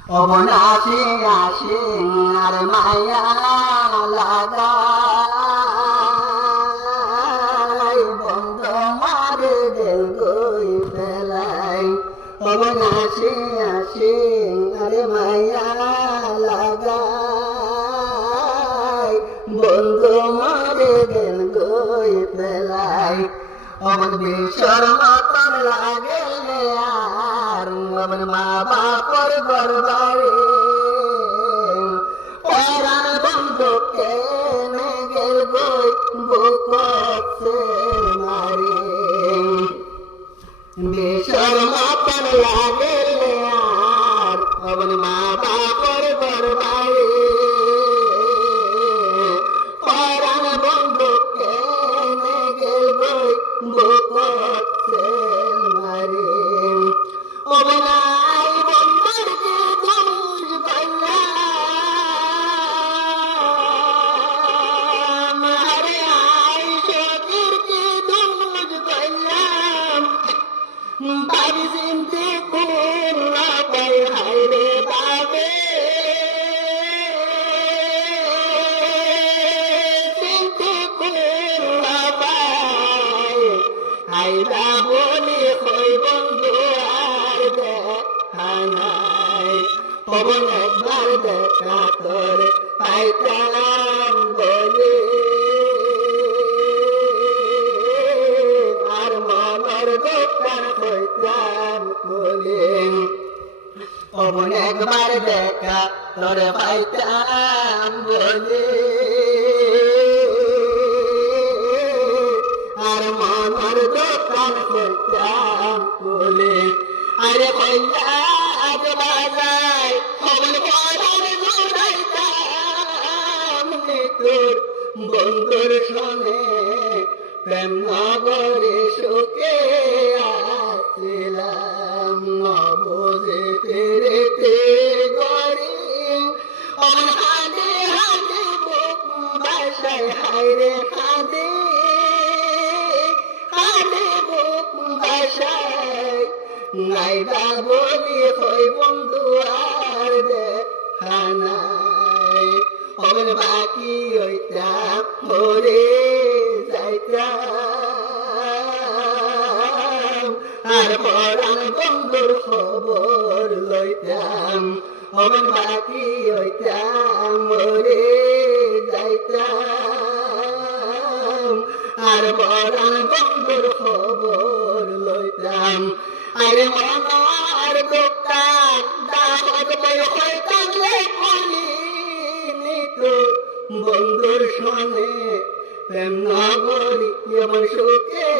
অবনাশি আসি আর মায়া লাগাই বন্ধ মারে দেন গই ফেলাই অবনাশি আসি আর মায়া লাগাই বন্ধু মারে দেন গই ফেলাই অমন বিশ্বর মতন লাগে আর অমন মা বাপর গরবারে পরাণ বন্ধু কেনে গেল গই বুকছে মারে বিশ্বর মতন লাগে আর অমন মা বাপর গরবারে পরাণ বন্ধু কেনে গেল গই বুকছে মারে অবনাই বন্ধুর যে দোষ করলাম আরে আই সতীর যে দোষ করলাম বাড়ি চিনতে করলা পাই হাইরে বাবে চিনতে করলা পাই হাইরা বলি হই বন্ধু আর দেখা নাই পবন একবার দেখা তোর পাইতাম বলে আর মনের দোকান হইতাম বলে পবন একবার দেখা তোর পাইতাম বলে আর মনের দোকান হইতাম বলে আরে কইলা আজ বাজায় খবর পড়ার জোড়াইতাম তোর বন্ধুর সনে প্রেম নগরে সুখে আসছিলাম নবজে তেরেতে গরি অমন হাঁদে হাঁদে বুক বাসায় হাইরে হাঁদে হাঁদে বুক বাসায় নাইবা বলি হই বন্ধু আর দেখা নাই অমন বাকি হইতাম মরে যাইতাম আর পরাণ বন্ধুর খবর লইতাম অমন বাকি হইতাম মরে যাইতাম আর পরাণ বন্ধুর খবর লইতাম আরে মনার দোকান দাহত বই হইতাম লেখনি তোর বন্ধুর সনে প্রেম নগরী এমন সুখে